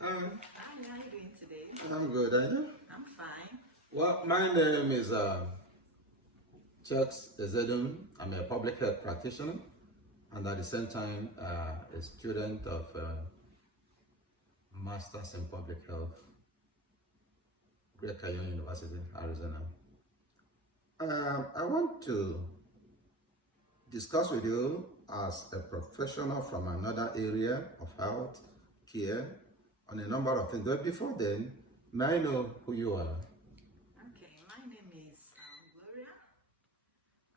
Hi, Hi, how are you doing today? I'm good, are you? I'm fine. Well, my name is Chucks Ezedum. I'm a public health practitioner and at the same time a student of Masters in Public Health, Great Canyon University, Arizona. I want to discuss with you as a professional from another area of health care on a number of things. But before then, may I know who you are? Okay, my name is Gloria.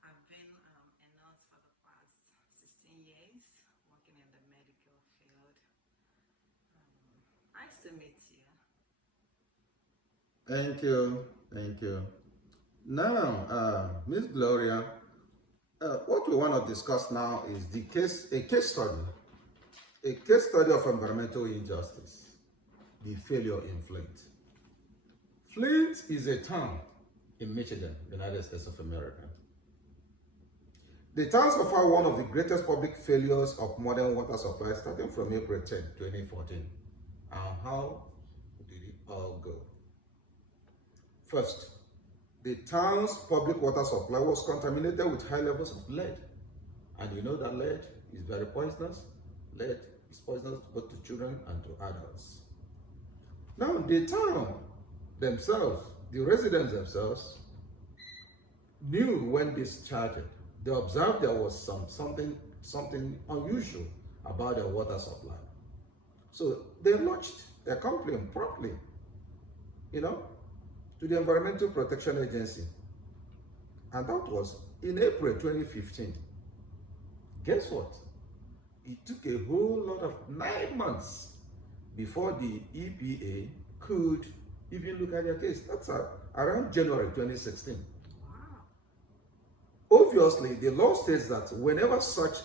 I've been a nurse for the past 16 years, working in the medical field. Nice to meet you. Thank you. Thank you. Now, Miss Gloria, what we want to discuss now is a case study of environmental injustice, the failure in Flint. Flint is a town in Michigan, United States of America. The town suffered one of the greatest public failures of modern water supply starting from April 10, 2014. And how did it all go? First, the town's public water supply was contaminated with high levels of lead. And you know that lead is very poisonous. Lead is poisonous both to children and to adults. Now, the town themselves, the residents themselves, knew when this started. They observed there was something unusual about their water supply. So they lodged their complaint promptly, to the Environmental Protection Agency. And that was in April 2015. Guess what? It took a whole lot of 9 months before the EPA could even look at their case. That's around January 2016. Wow. Obviously, the law states that whenever such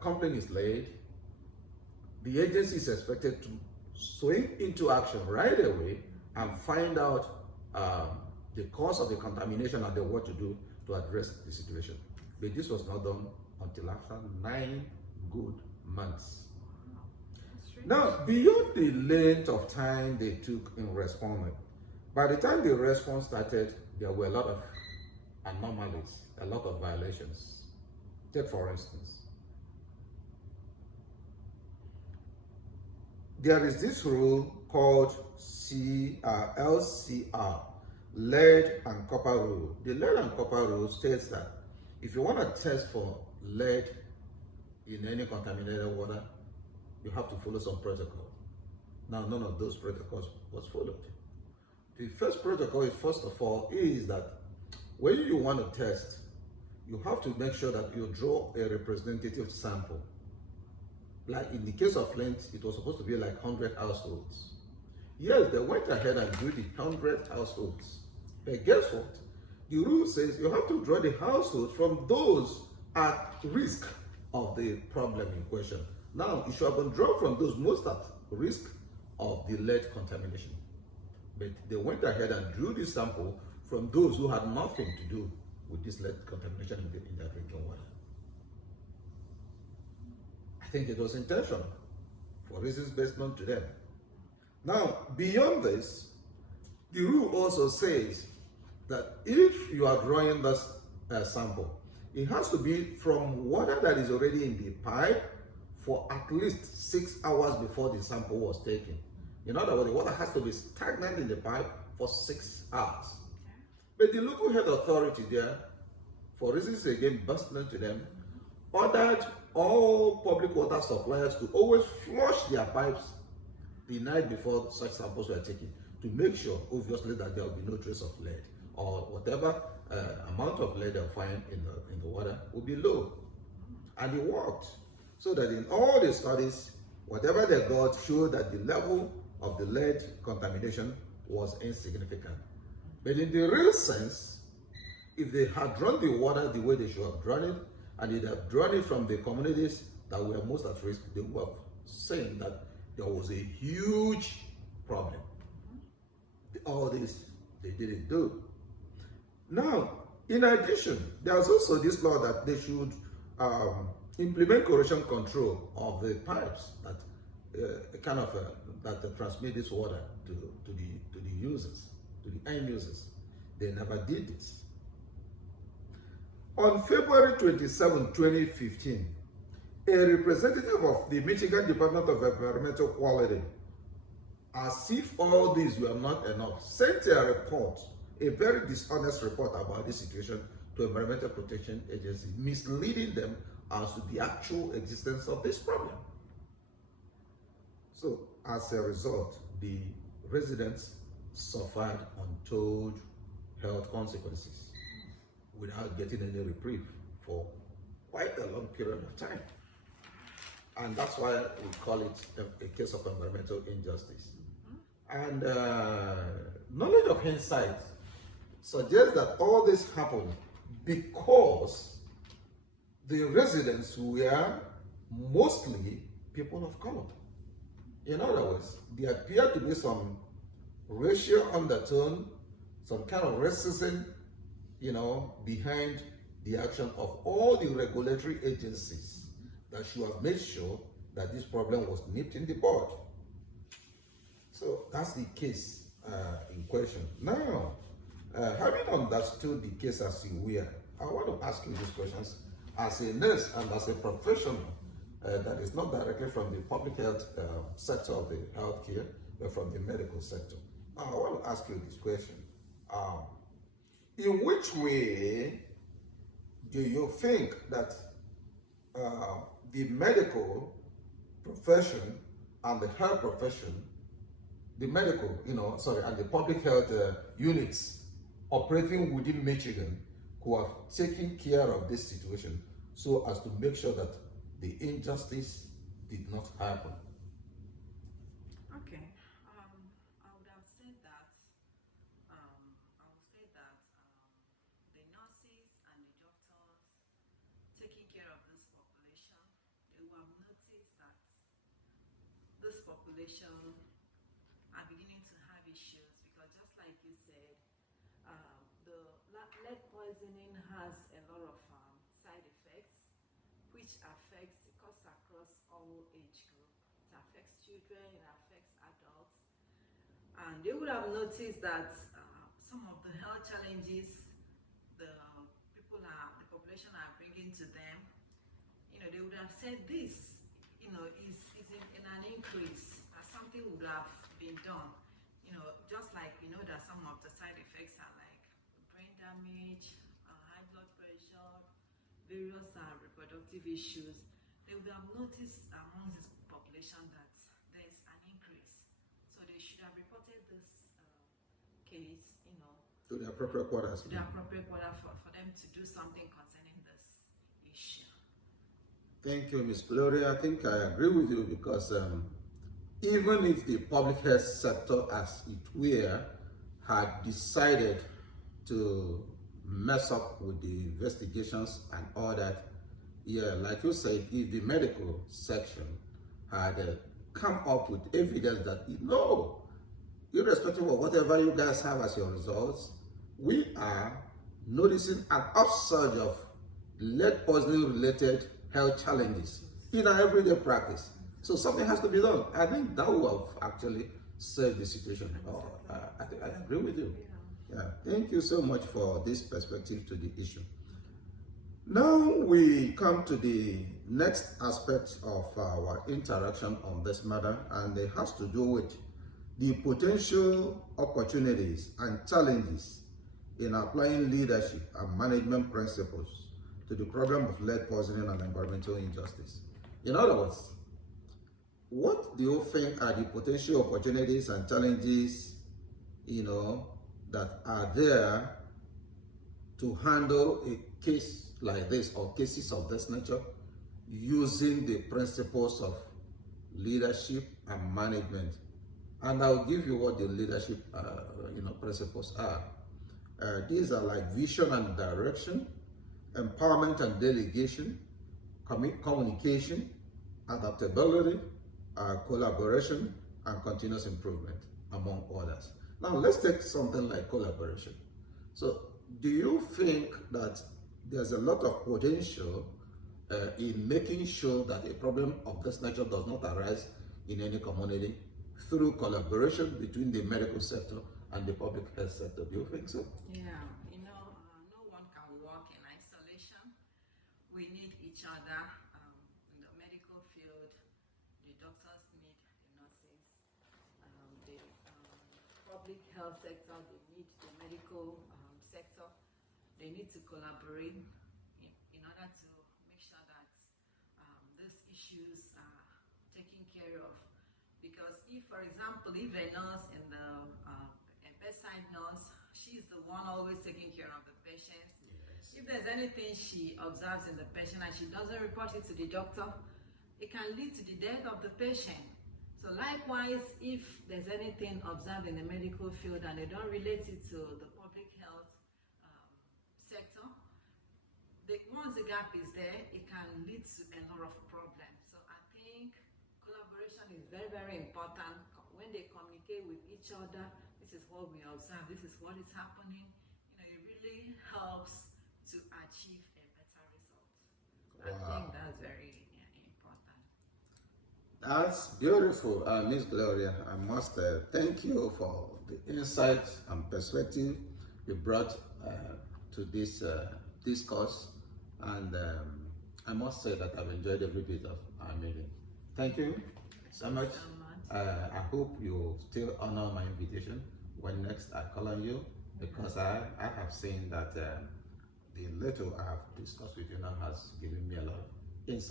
complaint is laid, the agency is expected to swing into action right away and find out the cause of the contamination and then what to do to address the situation. But this was not done until after 9 good months. Wow. That's strange. Now, beyond the length of time they took in responding, by the time the response started, there were a lot of anomalies, a lot of violations. Take for instance, there is this rule called LCR, lead and copper rule. The lead and copper rule states that if you want to test for lead in any contaminated water, you have to follow some protocol. Now, none of those protocols was followed. The first protocol is, first of all, is that when you want to test, you have to make sure that you draw a representative sample. Like in the case of Flint, it was supposed to be like 100 households. Yes, they went ahead and drew the 100 households. But guess what? The rule says you have to draw the households from those at risk of the problem in question. Now, it should have been drawn from those most at risk of the lead contamination. But they went ahead and drew this sample from those who had nothing to do with this lead contamination in their drinking water. I think it was intentional for reasons best known to them. Now, beyond this, the rule also says that if you are drawing this sample, it has to be from water that is already in the pipe for at least 6 hours before the sample was taken. In other words, the water has to be stagnant in the pipe for 6 hours. But the local health authority there, for reasons again best known to them, ordered all public water suppliers to always flush their pipes the night before such samples were taken to make sure, obviously, that there will be no trace of lead or whatever amount of lead they'll find in the water will be low. And it worked. So that in all the studies, whatever they got showed that the level of the lead contamination was insignificant. But in the real sense, if they had drawn the water the way they should have drawn it, and they'd have drawn it from the communities that were most at risk, they were saying that there was a huge problem. All this they didn't do. Now, in addition, there's also this law that they should implement corrosion control of the pipes that that transmit this water to the users, to the end users. They never did this. On February 27, 2015, a representative of the Michigan Department of Environmental Quality, as if all these were not enough, sent a report, a very dishonest report about this situation to Environmental Protection Agency, misleading them as to the actual existence of this problem. So, as a result, the residents suffered untold health consequences without getting any reprieve for quite a long period of time. And that's why we call it a case of environmental injustice. And knowledge of hindsight suggests that all this happened because the residents were mostly people of color. In other words, there appeared to be some racial undertone, some kind of racism, behind the action of all the regulatory agencies that should have made sure that this problem was nipped in the bud. So that's the case in question. Now, having understood the case as you were, I want to ask you these questions as a nurse and as a professional that is not directly from the public health sector of the healthcare, but from the medical sector. Now, I want to ask you this question. In which way do you think that the medical profession and the health profession, the medical, and the public health units operating within Michigan who have taken care of this situation so as to make sure that the injustice did not happen? Okay, I would have said that. I would say that the nurses and the doctors taking care of this population, they will have noticed that this population are beginning to have issues because, just like you said, the lead poisoning has a lot of side effects, which affects, it cuts across all age group. It affects children, it affects adults, and they would have noticed that some of the health challenges the population are bringing to them, they would have said this, is in an increase, that something would have been done. Just like that some of the side effects are like brain damage, high blood pressure, various reproductive issues. They would have noticed among this population that there's an increase. So they should have reported this case, To the appropriate quarters. to the appropriate quarter for them to do something concerning this issue. Thank you, Ms. Gloria. I think I agree with you because even if the public health sector, as it were, had decided to mess up with the investigations and all that, like you said, if the medical section had come up with evidence that, irrespective of whatever you guys have as your results, we are noticing an upsurge of lead poisoning related health challenges in our everyday practice. So something has to be done. I think that will have actually saved the situation. I think I agree with you. Yeah. Thank you so much for this perspective to the issue. Now we come to the next aspect of our interaction on this matter, and it has to do with the potential opportunities and challenges in applying leadership and management principles to the problem of lead poisoning and environmental injustice. In other words, what do you think are the potential opportunities and challenges, that are there to handle a case like this or cases of this nature using the principles of leadership and management? And I'll give you what the leadership, principles are. These are like vision and direction, empowerment and delegation, communication, adaptability, collaboration, and continuous improvement, among others. Now, let's take something like collaboration. So, do you think that there's a lot of potential in making sure that a problem of this nature does not arise in any community? through collaboration between the medical sector and the public health sector. Do you think so? Yeah, no one can work in isolation. We need each other in the medical field. The doctors need the nurses. The public health sector, they need the medical sector. They need to collaborate in order to make sure that these issues are taken care of. Because if, for example, if a nurse in the a bedside nurse, she's the one always taking care of the patients. Yes. If there's anything she observes in the patient and she doesn't report it to the doctor, it can lead to the death of the patient. So likewise, if there's anything observed in the medical field and they don't relate it to the public health sector, once the gap is there, it can lead to a lot of problems. So I think collaboration is very, very important. When they communicate with each other, this is what we observe, this is what is happening, it really helps to achieve a better result. I think that's very important. That's beautiful, Miss Gloria. I must thank you for the insights and perspective you brought to this discourse, and I must say that I've enjoyed every bit of our meeting. Thank you so much. I hope you still honor my invitation when next I call on you, because I have seen that the little I have discussed with you now has given me a lot of insight.